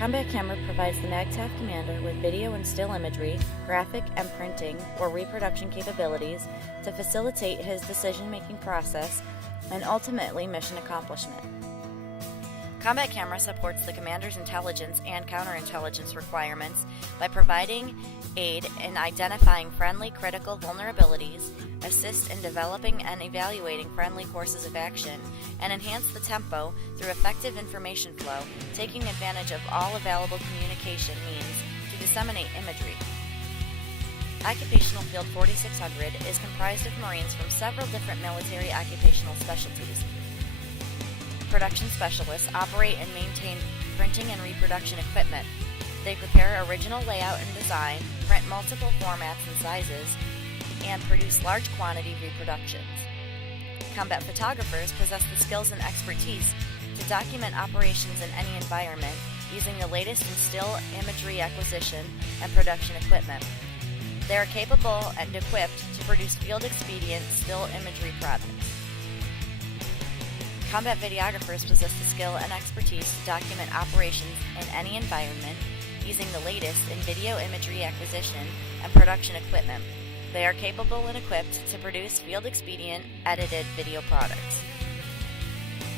Combat Camera provides the MAGTF commander with video and still imagery, graphic and printing or reproduction capabilities to facilitate his decision-making process and ultimately mission accomplishment. Combat Camera supports the commander's intelligence and counterintelligence requirements by providing aid in identifying friendly critical vulnerabilities, assist in developing and evaluating friendly courses of action, and enhance the tempo through effective information flow, taking advantage of all available communication means to disseminate imagery. Occupational Field 4600 is comprised of Marines from several different military occupational specialties. Production specialists operate and maintain printing and reproduction equipment. They prepare original layout and design, print multiple formats and sizes, and produce large quantity reproductions. Combat photographers possess the skills and expertise to document operations in any environment using the latest in still imagery acquisition and production equipment. They are capable and equipped to produce field-expedient still imagery products. Combat videographers possess the skill and expertise to document operations in any environment using the latest in video imagery acquisition and production equipment. They are capable and equipped to produce field-expedient, edited video products.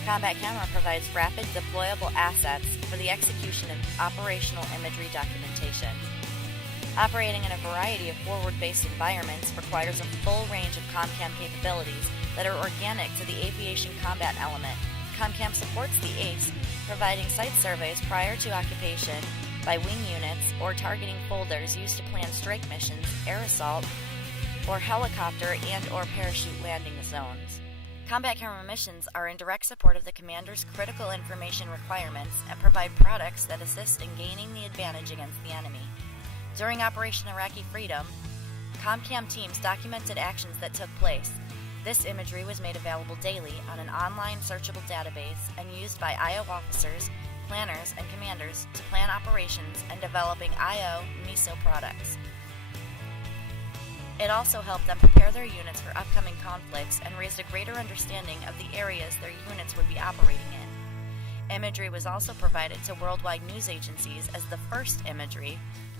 Combat Camera provides rapid deployable assets for the execution of operational imagery documentation. Operating in a variety of forward-based environments requires a full range of ComCam capabilities that are organic to the aviation combat element. ComCam supports the ACE, providing site surveys prior to occupation by wing units or targeting folders used to plan strike missions, air assault, or helicopter and or parachute landing zones. Combat Camera missions are in direct support of the commander's critical information requirements and provide products that assist in gaining the advantage against the enemy. During Operation Iraqi Freedom, ComCam teams documented actions that took place. This imagery was made available daily on an online searchable database and used by IO officers, planners, and commanders to plan operations and developing IO MISO products. It also helped them prepare their units for upcoming conflicts and raised a greater understanding of the areas their units would be operating in. Imagery was also provided to worldwide news agencies as the first imagery,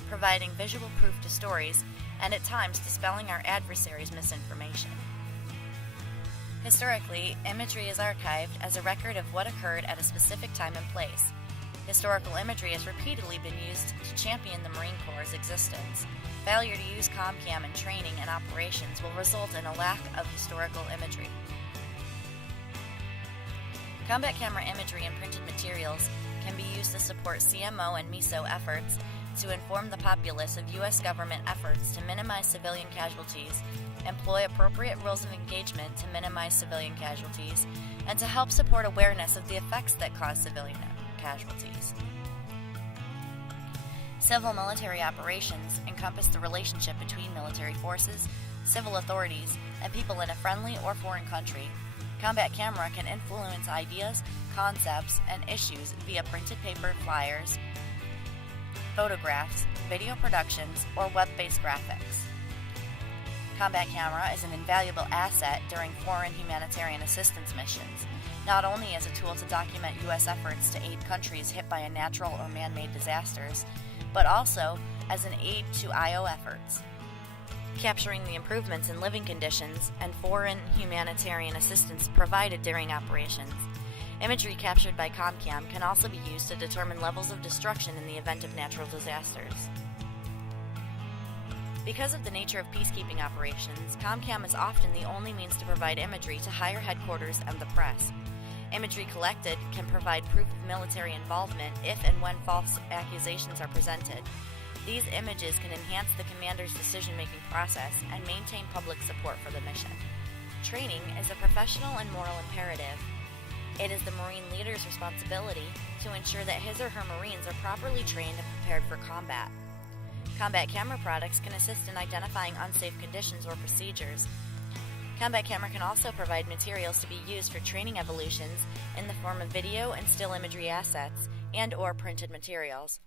providing visual proof to stories and at times dispelling our adversaries' misinformation. Historically, imagery is archived as a record of what occurred at a specific time and place. Historical imagery has repeatedly been used to champion the Marine Corps' existence. Failure to use ComCam in training and operations will result in a lack of historical imagery. Combat Camera imagery and printed materials can be used to support CMO and MISO efforts to inform the populace of U.S. government efforts to minimize civilian casualties, employ appropriate rules of engagement to minimize civilian casualties, and to help support awareness of the effects that cause civilian casualties. Civil military operations encompass the relationship between military forces, civil authorities, and people in a friendly or foreign country. Combat Camera can influence ideas, concepts, and issues via printed paper, flyers, photographs, video productions, or web-based graphics. Combat Camera is an invaluable asset during foreign humanitarian assistance missions, not only as a tool to document U.S. efforts to aid countries hit by a natural or man-made disasters, but also as an aid to IO efforts, capturing the improvements in living conditions and foreign humanitarian assistance provided during operations. Imagery captured by ComCam can also be used to determine levels of destruction in the event of natural disasters. Because of the nature of peacekeeping operations, ComCam is often the only means to provide imagery to higher headquarters and the press. Imagery collected can provide proof of military involvement if and when false accusations are presented. These images can enhance the commander's decision-making process and maintain public support for the mission. Training is a professional and moral imperative. It is the Marine leader's responsibility to ensure that his or her Marines are properly trained and prepared for combat. Combat Camera products can assist in identifying unsafe conditions or procedures. Combat Camera can also provide materials to be used for training evolutions in the form of video and still imagery assets and/or printed materials.